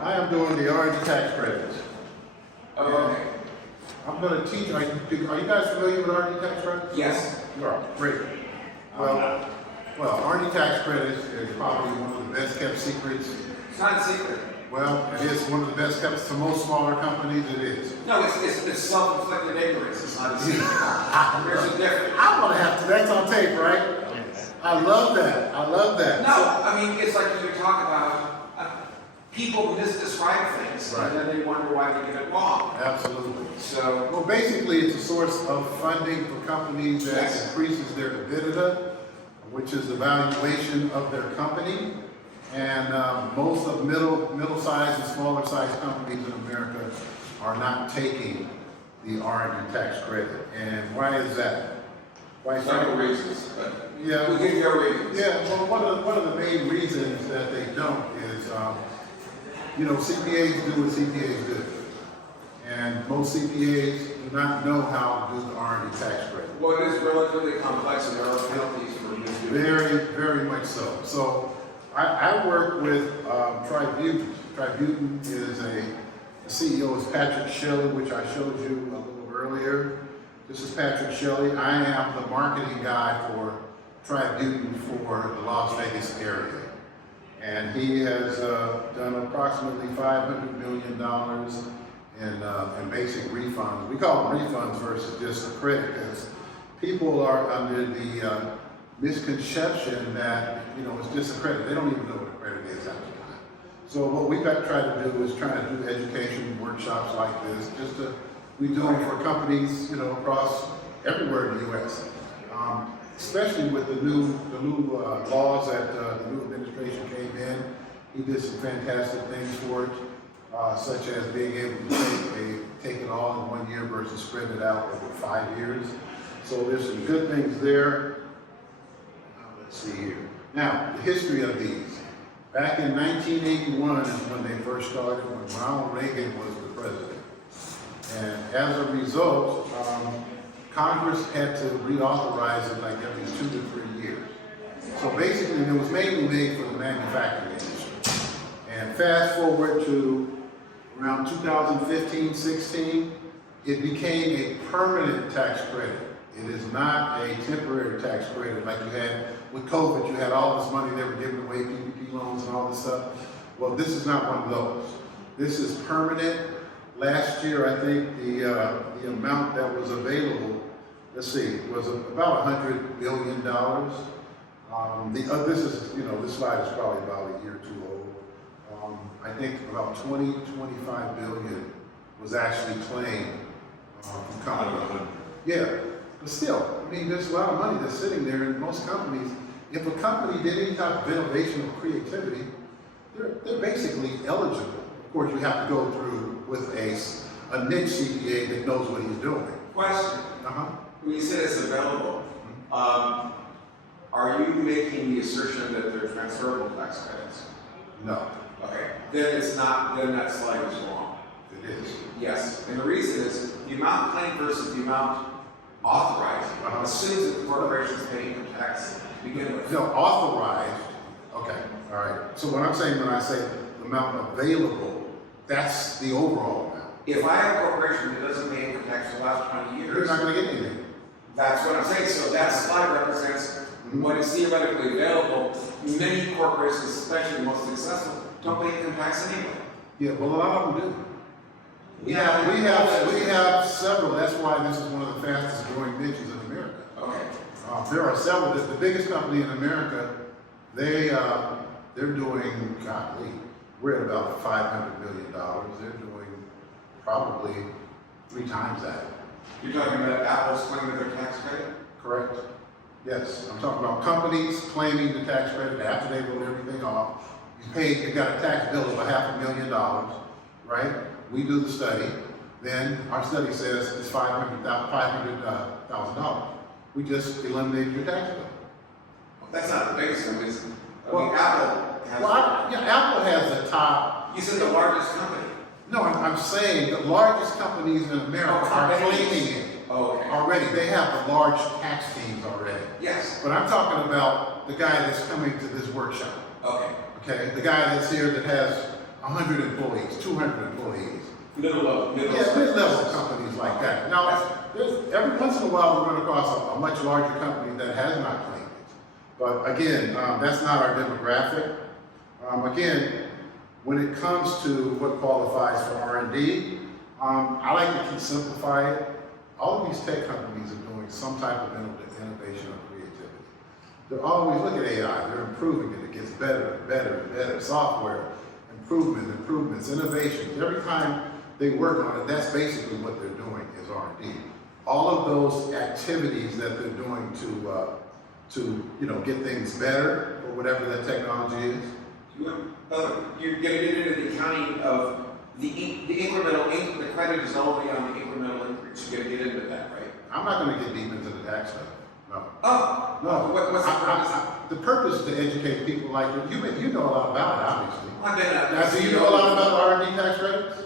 I am doing the R&D Tax Credits. Okay. I'm going to teach. Are you guys familiar with R&D Tax Credits? Yes. You are. Great. Well, R&D Tax Credits is probably one of the best kept secrets. It's not a secret. Well, it is one of the best kept. To most smaller companies, it is. No, it's self-inflicted ignorance. It's not a secret. There's a difference. I'm going to have to. That's on tape, right? I love that. I love that. No, I mean, it's like you talk about people misdescribe things, Right. and then they wonder why they get it wrong. Absolutely. So, Well, basically, it's a source of funding for companies that Yes. increases their EBITDA, which is the valuation of their company. And most of middle-sized and smaller-sized companies in America are not taking the R&D tax credit. And why is that? Why is several that? reasons, but Yeah. we'll give you our reasons. Yeah, well, one of the main reasons that they don't is, CPAs do what CPAs do. And most CPAs do not know how to do the R&D tax credit. Well, it is relatively complex, and there are penalties for misdoing. Very, very much so. So I work with Tributin. Tributin is the CEO is Patrick Shelley, which I showed you a little earlier. This is Patrick Shelley. I am the marketing guy for Tributin for the Las Vegas area. And he has done approximately $500 million in basic refunds. We call them refunds versus just a credit, because people are under the misconception that, it's just a credit. They don't even know what a credit is half the time. So what we've got to try to do is try to do education workshops like this, we do them for companies, across everywhere in the U.S. Especially with the new laws that the new administration came in. He did some fantastic things for it, such as being able to take it all in 1 year versus spread it out over 5 years. So there's some good things there. Let's see here. Now, the history of these. Back in 1981 is when they first started, when Ronald Reagan was the president. And as a result, Congress had to reauthorize it like every 2 to 3 years. So basically, it was mainly made for the manufacturing industry. And fast forward to around 2015-16, it became a permanent tax credit. It is not a temporary tax credit like you had with COVID. You had all this money they were giving away, PPP loans and all this stuff. Well, this is not one of those. This is permanent. Last year, I think the amount that was available, let's see, was about $100 billion. This slide is probably about a year or two old. I think about 25 billion was actually claimed from companies. Yeah, but still, I mean, there's a lot of money that's sitting there in most companies. If a company did any type of innovation or creativity, they're basically eligible. Of course, you have to go through with a niche CPA that knows what he's doing. Question. When you say it's available, are you making the assertion that they're transferable tax credits? No. Okay. Then it's not. Then that slide is wrong. It is. Yes, and the reason is the amount claimed versus the amount authorized assumes that the corporation is paying income tax to begin with. No, authorized. Okay. All right. So what I'm saying when I say the amount available, that's the overall amount. If I have a corporation that doesn't pay income tax for the last 20 years, You're not going to get anything. that's what I'm saying. So that slide represents what is theoretically available. Many corporations, especially the most successful, don't pay income tax anyway. Yeah, well, a lot of them do. We have several. That's why this is one of the fastest growing niches in America. Okay. There are several. The biggest company in America, they're doing, golly, we're at about $500 million. They're doing probably 3 times that. You're talking about Apple's claiming their tax credit? Correct. Yes, I'm talking about companies claiming the tax credit after they wrote everything off. You got a tax bill of $500,000, right? We do the study. Then our study says it's $500,000. We just eliminated your tax bill. Well, that's not the biggest one, is it? Well, Apple has. Apple has the top. You said the largest company. No, I'm saying the largest companies in America are claiming it Okay. already. They have the large tax teams already. Yes. But I'm talking about the guy that's coming to this workshop. Okay. Okay, the guy that's here that has 100 employees, 200 employees. Middle Mid-level companies like that. Now, every once in a while we run across a much larger company that has not claimed it. But again, that's not our demographic. Again, when it comes to what qualifies for R&D, I like to simplify it. All of these tech companies are doing some type of innovation or creativity. They're always, look at AI, they're improving it. It gets better and better and better. Software, improvements, innovations. Every time they work on it, that's basically what they're doing is R&D. All of those activities that they're doing to get things better or whatever that technology is. You're getting into the accounting of the incremental, the credit is only on the incremental increase. You're going to get into that, right? I'm not going to get deep into the tax stuff. No. Oh, No. What's the purpose? The purpose is to educate people like you. You know a lot about it, obviously. I've been Now, do you know a lot about R&D tax credits?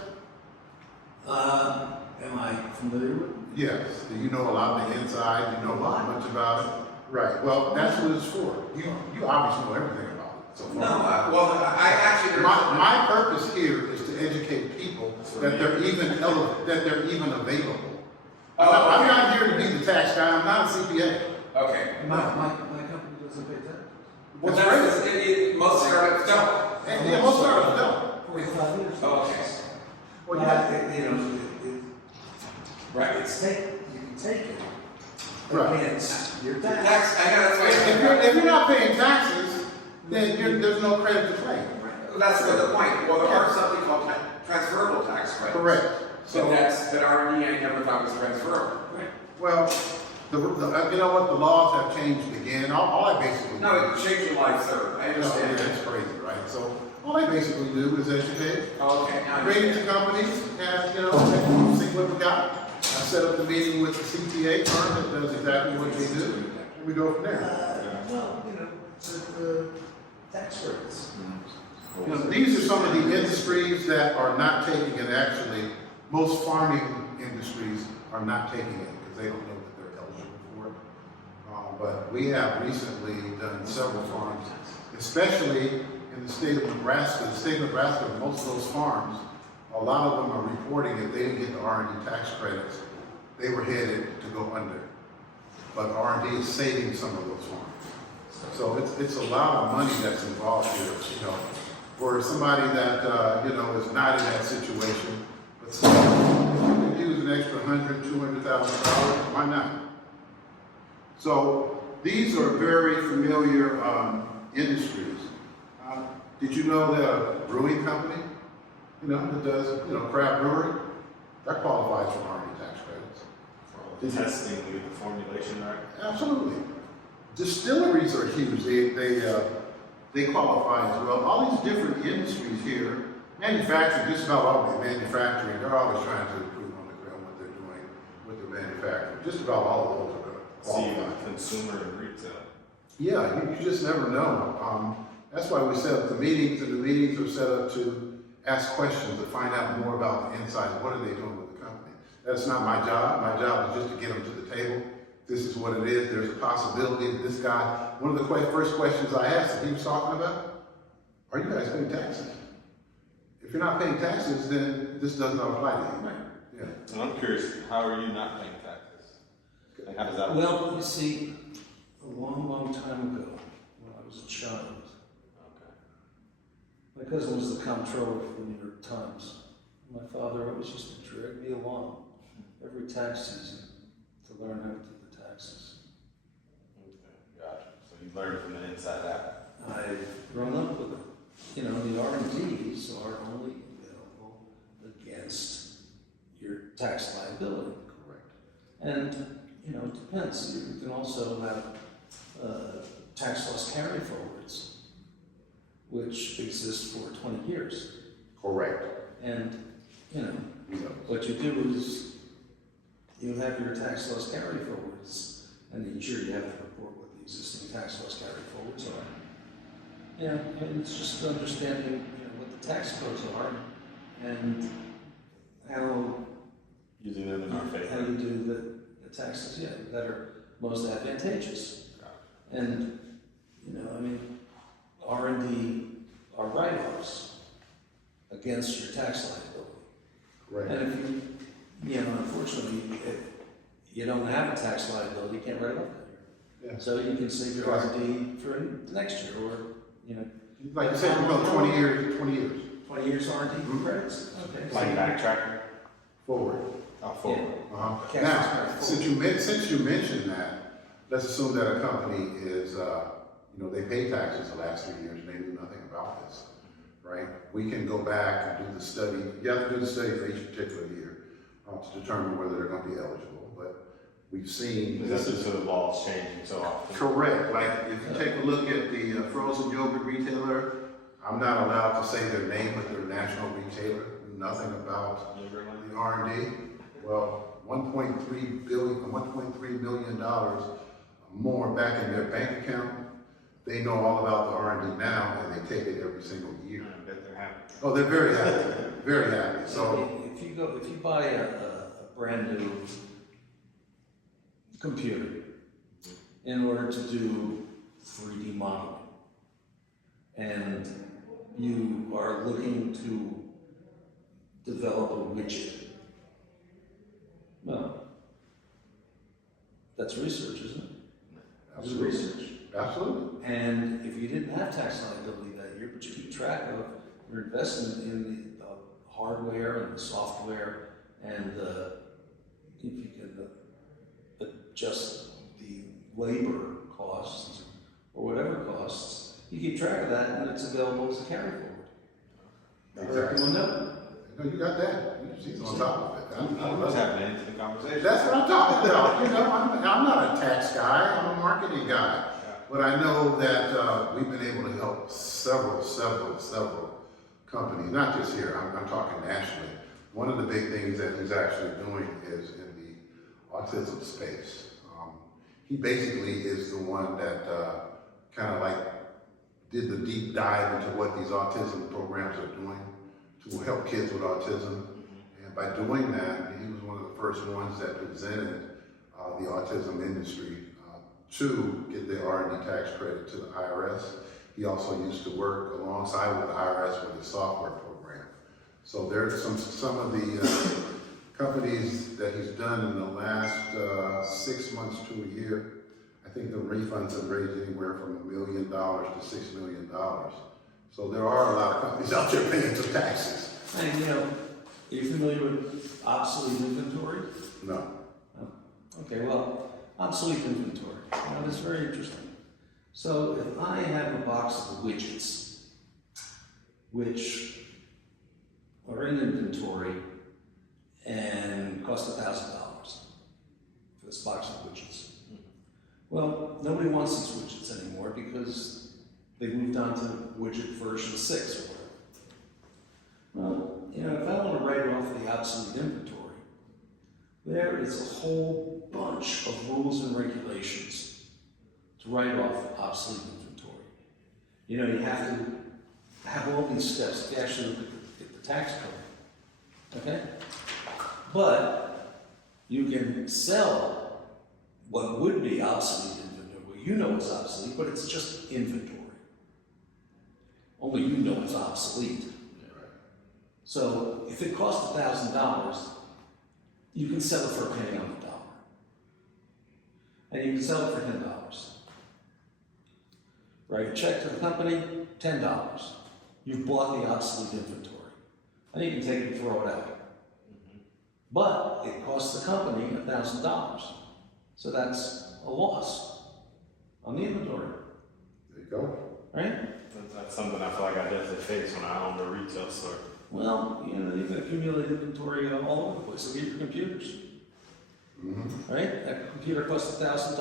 Am I familiar with it? Yes. Do you know a lot of the inside? You know much about it? Right. Well, that's what it's for. You obviously know everything about it so far. No, I actually. My purpose here is to educate people that they're even available. I'm not here to be the tax guy. I'm not a CPA. Okay. My company doesn't pay tax. Well, most startups don't. Yeah, most startups don't. 45 years. Oh, okay. Well, yeah. Right. You can take it Right. against your Tax, tax. I know that's why. If you're not paying taxes, then there's no credit to claim. That's the point. Well, there are something called transferable tax credits. Correct. So that R&D I never thought was transferable. Right. Well, you know what? The laws have changed again. All I basically No, it changed your life, sir. I understand. Yeah, it's crazy, right? So all I basically do is educate, Oh, okay. Now I bring it understand. to companies, and see what we got. I set up the meeting with the CPA firm that does exactly what they do, and we go from there. Well, the tax credits. These are some of the industries that are not taking it. Actually, most farming industries are not taking it because they don't know that they're eligible for it. But we have recently done several farms, especially in the state of Nebraska. The state of Nebraska, most of those farms, a lot of them are reporting if they didn't get the R&D tax credits, they were headed to go under. But R&D is saving some of those farms. So it's a lot of money that's involved here, for somebody that, is not in that situation. But somebody can use an extra $100,000, $200,000, why not? So these are very familiar industries. Did you know that a brewing company, that does, craft brewery, that qualifies for R&D tax credits? For all the testing, with the formulation, right? Absolutely. Distilleries are huge. They qualify as well. All these different industries here, manufacturing, just about all of manufacturing, they're always trying to improve on the ground what they're doing with their manufacturing. Just about all of those are going to See, qualify. consumer and retail. Yeah, you just never know. That's why we set up the meetings, and the meetings are set up to ask questions to find out more about the inside. What are they doing with the company? That's not my job. My job is just to get them to the table. This is what it is. There's a possibility that this guy, one of the first questions I asked that he was talking about, are you guys paying taxes? If you're not paying taxes, then this does not apply to you. Yeah. And I'm curious, how are you not paying taxes? And how does that work? Well, you see, a long time ago, when I was a child, Okay. my cousin was the comptroller for the New York Times. My father always used to drag me along every tax season to learn how to do the taxes. Okay, gotcha. So you learned from the inside out. I've grown up with it. The R&Ds are only available against your tax liability. Correct. And, it depends. You can also have tax loss carry forwards, which exist for 20 years. Correct. And, what you do is you have your tax loss carry forwards, and each year you have to report what the existing tax loss carry forwards are. And it's just understanding, what the tax codes are and how Using them in your favor. you do the taxes, that are most advantageous. And, R&D are write-offs against your tax liability. Right. And if you know, unfortunately, if you don't have a tax liability, you can't write off that year. Yeah. So you can save your Right. R&D for the next year, or, you know, Like you said, you go 20 years, 20 years 20 years R&D Mhm. credits. Okay. so Like you- backtracking? forward. Oh, forward. Uh-huh. Cash Now, transfer since you mentioned that, let's assume that a company is, you know, they pay taxes the last 3 years and they knew nothing about this, right? We can go back and do the study. You have to do the study for each particular year to determine whether they're going to be eligible. But we've seen Is that just so the laws changing so often? correct. Like if you take a look at the frozen yogurt retailer, I'm not allowed to say their name, but they're a national retailer. Nothing about the R&D. Well, $1.3 million more back in their bank account. They know all about the R&D now, and they take it every single year. I bet they're happy. Oh, they're very happy, very happy. So, if you buy a brand new computer in order to do 3D modeling, and you are looking to develop a widget, well, that's research, isn't it? That's absolutely, research. absolutely. And if you didn't have tax liability that year, but you keep track of your investment in the hardware and the software, and if you can adjust the labor costs or whatever costs, you keep track of that, and it's available as a carry forward. Exactly. Everyone know? No, you got that. She's on top of it. I What's love it. happening into the conversation? That's what I'm talking about. You know, I'm not a tax guy. I'm a marketing guy. But I know that we've been able to help several companies, not just here, I'm talking nationally. One of the big things that he's actually doing is in the autism space. He basically is the one that kind of like did the deep dive into what these autism programs are doing to help kids with autism. And by doing that, he was one of the first ones that presented the autism industry to get the R&D tax credit to the IRS. He also used to work alongside with the IRS with a software program. So there's some of the companies that he's done in the last 6 months to a year. I think the refunds have raised anywhere from $1 million to $6 million. So there are a lot of companies out there paying some taxes. And you know, are you familiar with obsolete inventory? No. Okay, well, obsolete inventory. Now, that's very interesting. So if I have a box of widgets, which are in inventory and cost $1,000 for this box of widgets. Well, nobody wants these widgets anymore because they moved on to widget version 6 or whatever. Well, you know, if I want to write off the obsolete inventory, there is a whole bunch of rules and regulations to write off obsolete inventory. You know, you have to have all these steps if you actually look at the tax code, okay? But you can sell what would be obsolete inventory. Well, you know it's obsolete, but it's just inventory. Only you know it's obsolete. So if it costs $1,000, you can sell it for a penny on the dollar. And you can sell it for $10. Write a check to the company, $10. You've bought the obsolete inventory. And you can take it and throw it out. But it costs the company $1,000. So that's a loss on the inventory, There you go. right? That's something I feel like I definitely face when I own a retail store. Well, you know, you can accumulate inventory all over the place. Look at your computers, Mm-hmm. right? That computer costs $1,000.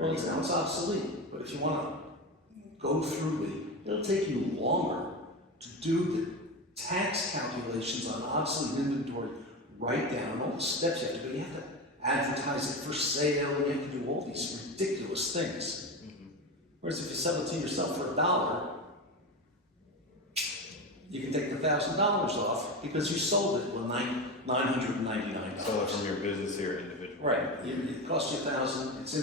Well, it's now it's obsolete. But if you want to go through it'll take you longer to do the tax calculations on obsolete inventory, write down all the steps you have to do. You have to advertise it for sale, and you have to do all these ridiculous things. Whereas if you sell it to yourself for $1, you can take the $1,000 off because you sold it for $999. Sell it from your business here individually. Right. It costs you $1,000. Its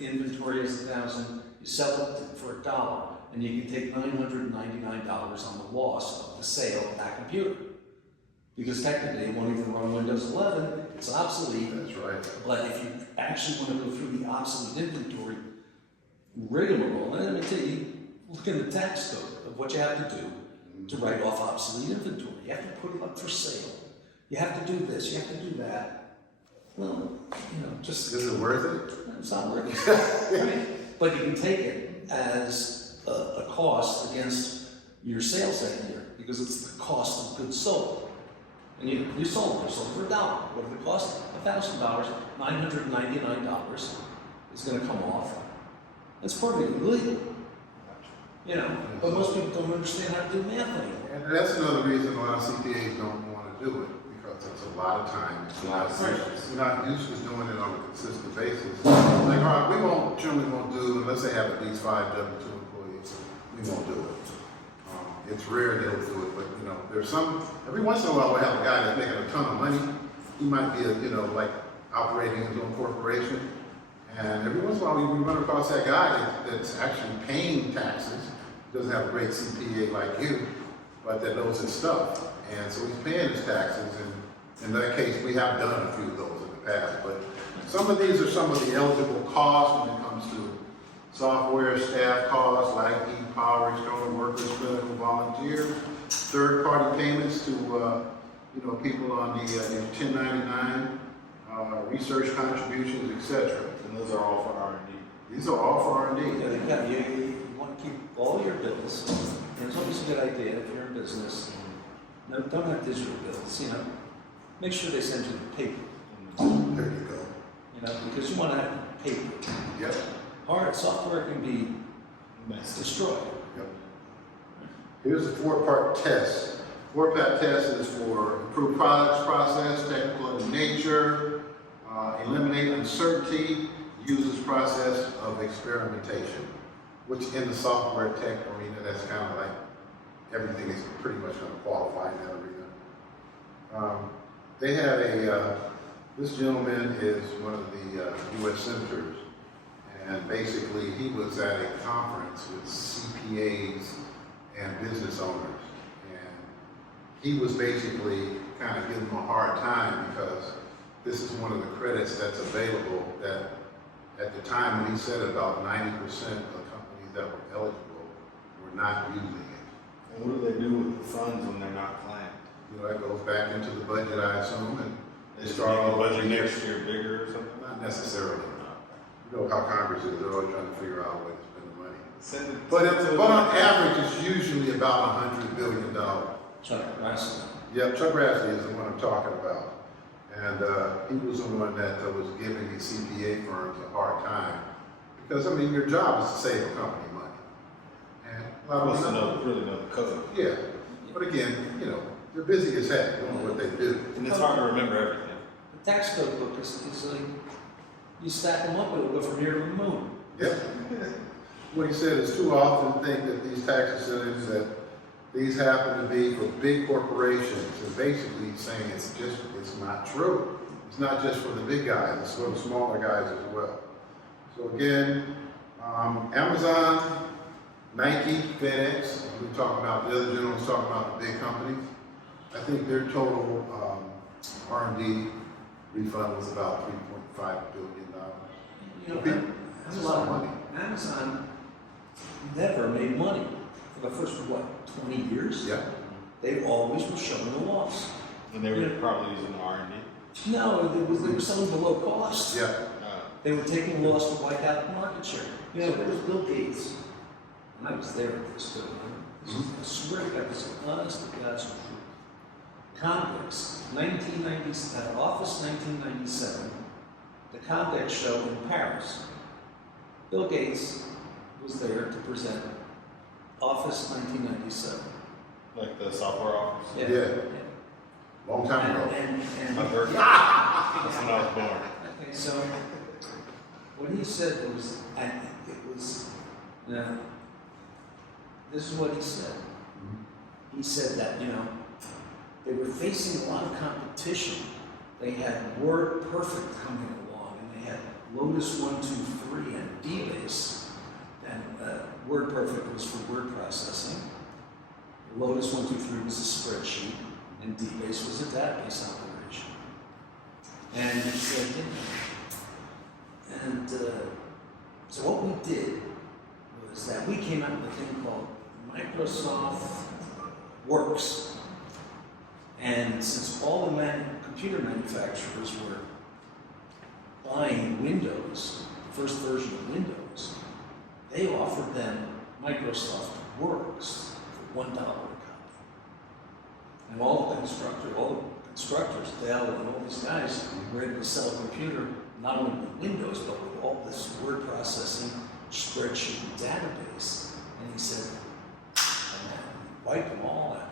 inventory is $1,000. You sell it for $1. and you can take $999 on the loss of the sale of that computer. Because technically it won't even run Windows 11, it's obsolete. That's right. But if you actually want to go through the obsolete inventory rigmarole, and let me tell you, look in the tax code of what you have to do to write off obsolete inventory. You have to put it up for sale. You have to do this, you have to do that. Well, just... Is it worth it? It's not worth it, right? But you can take it as a cost against your sales that year, because it's the cost of goods sold. And you sold for $1. What did it cost? $1,000, $999 is going to come off. That's perfectly legal. But most people don't understand how to do math anymore. And that's another reason a lot of CPAs don't want to do it, because it's a lot of time. We're not used to doing it on a consistent basis. Like, all right, generally won't do, unless they have at least 5 W-2 employees, we won't do it. It's rare they'll do it, but there's some, every once in a while we'll have a guy that's making a ton of money. He might be, like operating his own corporation. And every once in a while we run across that guy that's actually paying taxes, doesn't have a great CPA like you, but that knows his stuff. And so he's paying his taxes, and in that case, we have done a few of those in the past. But some of these are some of the eligible costs when it comes to software, staff costs, IT, power, external workers, clinical volunteers, third-party payments to people on the 1099, research contributions, etc. And those are all for R&D. These are all for R&D. You want to keep all your bills, and it's always a good idea if you're in business. No, don't have digital bills, Make sure they send you the paper. There you go. Because you want to have paper. Yep. Hard software can be destroyed. Yep. Here's the 4-part test. 4-part test is for improved products process, technical in nature, eliminate uncertainty, uses process of experimentation, which in the software tech arena, that's kind of like everything is pretty much going to qualify in that arena. They had this gentleman is one of the U.S. senators, and basically he was at a conference with CPAs and business owners, and he was basically kind of giving them a hard time because this is one of the credits that's available that at the time when he said about 90% of companies that were eligible were not using it. And what do they do with the funds when they're not claimed? That goes back into the budget, I assume, and They start the budget next year bigger or something? not necessarily. You know how Congress is, they're always trying to figure out a way to spend the money. Send it But on average, it's usually about $100 billion. Chuck Grassley. Yep, Chuck Grassley is the one I'm talking about. And he was the one that was giving these CPA firms a hard time. Because, your job is to save a company money. And a lot of them really know the code. Yeah, but again, they're busy as heck doing what they do. And it's hard to remember everything. The tax code book is like, you stack them up, it'll go from here to the moon. Yep. What he said is too often think that these tax incentives, that these happen to be for big corporations, and basically he's saying it's not true. It's not just for the big guys, it's for the smaller guys as well. So again, Amazon, Nike, FedEx, we talk about, the other gentleman's talking about the big companies. I think their total R&D refund was about $3.5 billion. That's a lot of money. Amazon never made money for the first, 20 years? Yeah. They always were showing a loss. And they were probably using R&D. No, they were selling below cost. Yeah. They were taking loss to wipe out market share. There was Bill Gates, and I was there at this building. I swear to God, this is honest to God's truth. Convex, 1997, Office 1997, the Convex show in Paris. Bill Gates was there to present Office 1997. Like the software office? Yeah. Long time ago. And I've heard that's when I was born. okay, so what he said was, I think it was, this is what he said. He said that, they were facing a lot of competition. They had WordPerfect coming along, and they had Lotus 1, 2, 3, and DBase, and WordPerfect was for word processing. Lotus 123 was a spreadsheet, and DBase was a database operation. And he said, you know, and so what we did was that we came out with a thing called Microsoft Works. And since all the computer manufacturers were buying Windows, the first version of Windows, they offered them Microsoft Works for $1 a copy. And all the constructors, Dell and all these guys, were able to sell a computer not only with Windows, but with all this word processing, spreadsheet, and database. And he said, wipe them all out.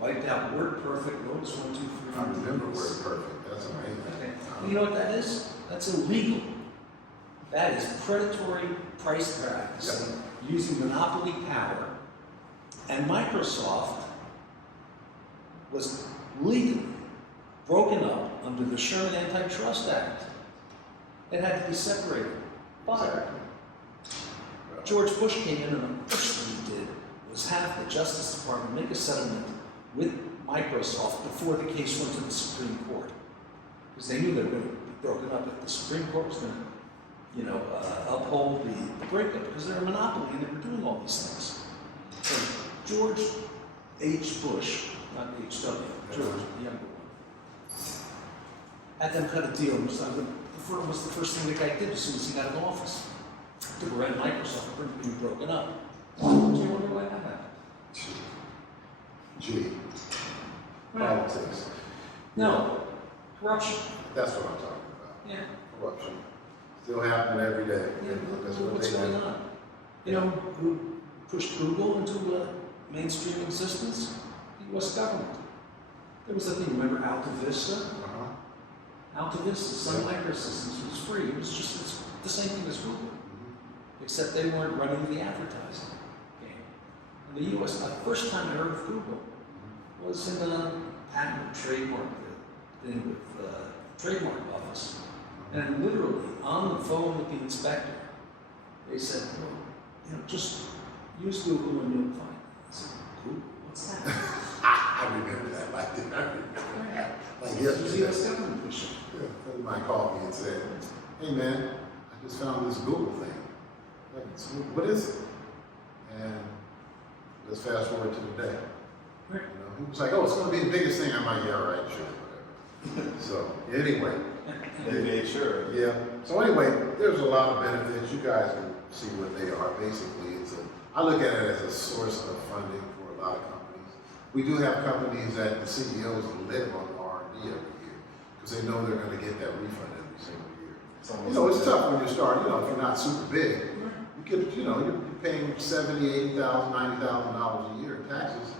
Wiped out WordPerfect, Lotus 123. I remember WordPerfect. That's amazing. Okay. You know what that is? That's illegal. That is predatory price practicing, using monopoly power. And Microsoft was legally broken up under the Sherman Antitrust Act. It had to be separated. But George Bush came in, and the first thing he did was have the Justice Department make a settlement with Microsoft before the case went to the Supreme Court. Because they knew they were going to be broken up, if the Supreme Court was going to, uphold the breakup, because they're a monopoly and they were doing all these things. So George H. Bush, not H.W., George, the younger one, had them cut a deal. The firm was the first thing the guy did as soon as he got in office. Took around Microsoft, being broken up. Do you wonder why that happened? Gee. Politics. No, corruption. That's what I'm talking about. Yeah. Corruption. Still happening every day. Yeah, That's what what's they going do. on? You know who pushed Google into mainstream existence? The U.S. government. There was a thing, remember Alta Vista? Alta Vista, Sun Microsystems, was free. It was just the same thing as Google, except they weren't running the advertising game. And the U.S., the first time I heard of Google was in the patent and trademark thing with the trademark office. And literally, on the phone with the inspector, they said, well, just use Google and you'll find it. I said, Google? What's that? I remember that like that. I remember that. Like It was the yesterday. U.S. government pushing. Yeah, a friend of mine called me and said, hey man, I just found this Google thing. Like, what is it? And let's fast forward to today. Right. He was like, oh, it's going to be the biggest thing. I'm like, yeah, all right, sure, whatever. So, anyway. They made sure. Yeah. So anyway, there's a lot of benefits. You guys can see what they are. Basically, I look at it as a source of funding for a lot of companies. We do have companies that the CEOs live on R&D every year because they know they're going to get that refund every single year. It's tough when you start. If you're not super big, you're paying $70,000, $80,000, $90,000 a year in taxes.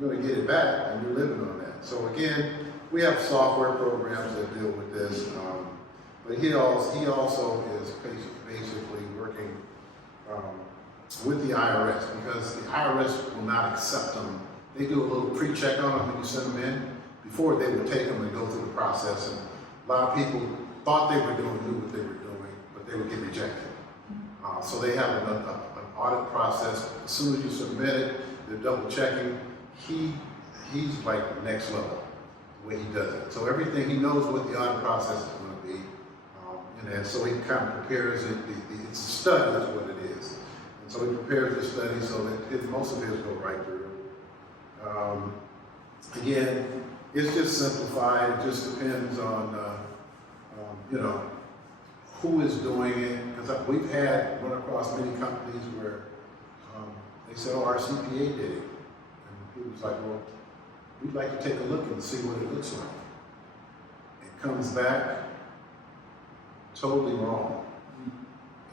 You're going to get it back, and you're living on that. So again, we have software programs that deal with this, but he also is basically working with the IRS because the IRS will not accept them. They do a little pre-check on them when you send them in before they would take them and go through the process. And a lot of people thought they were knew what they were doing, but they would get rejected. So they have an audit process. As soon as you submit it, they're double checking. He's like next level the way he does it. So everything, he knows what the audit process is going to be. And so he kind of prepares it. It's a study is what it is. And so he prepares the study so that most of his go right through. Again, it's just simplified. It just depends on, who is doing it. Because we've run across many companies where they said, oh, our CPA did it. And he was like, well, we'd like to take a look and see what it looks like. It comes back totally wrong.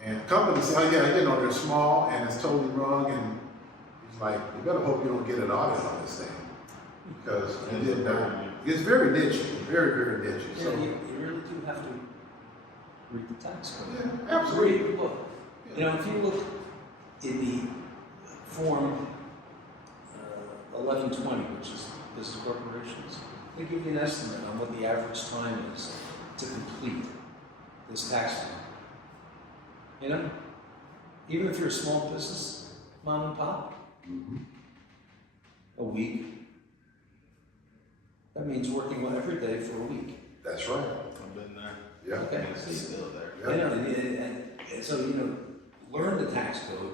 And companies say, oh yeah, they're small and it's totally wrong. And he's like, you better hope you don't get an audit on this thing. Because it did not. It's very niche, very, very niche. Yeah, So, you really do have to read the tax code. yeah, absolutely. Read the book. If you look in the form 1120, which is business corporations, they give you an estimate on what the average time is to complete this tax form. Even if you're a small business, mom and pop? A week. That means working every day for a week. That's right. I've been there. Yeah. Okay. It's still there. You know, and so, you know, learn the tax code.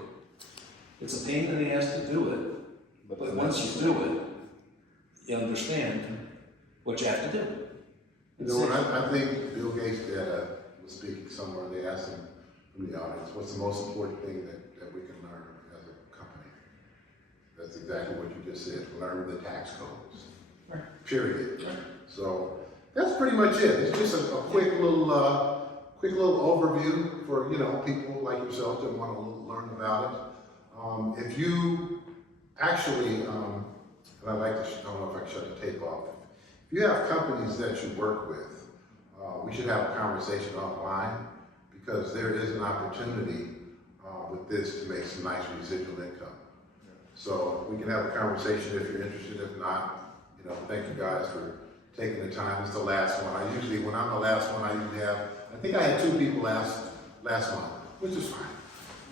It's a pain in the ass to do it, but once you do it, you understand what you have to do. You know, when I think Bill Gates was speaking somewhere, they asked him from the audience, what's the most important thing that we can learn as a company? That's exactly what you just said, learn the tax codes. Right. Period. Right. So that's pretty much it. It's just a quick little overview for, you know, people like yourself that want to learn about it. If you actually, and I'd like to, I don't know if I can shut the tape off. If you have companies that you work with, we should have a conversation offline because there is an opportunity with this to make some nice residual income. So we can have a conversation if you're interested. If not, you know, thank you guys for taking the time. It's the last one. When I'm the last one, I usually have, I think I had 2 people last month, which is fine.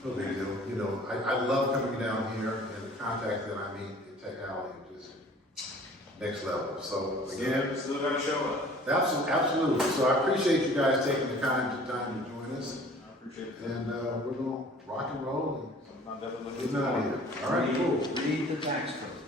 No big deal. You know, I love coming down here and the contact that I meet in Tech Alley is just next level. So again, Still gotta show up. absolutely. So I appreciate you guys taking the time to join us. I appreciate it. And we're gonna rock and roll I'm definitely and get out of here. All right, cool. Read the tax code.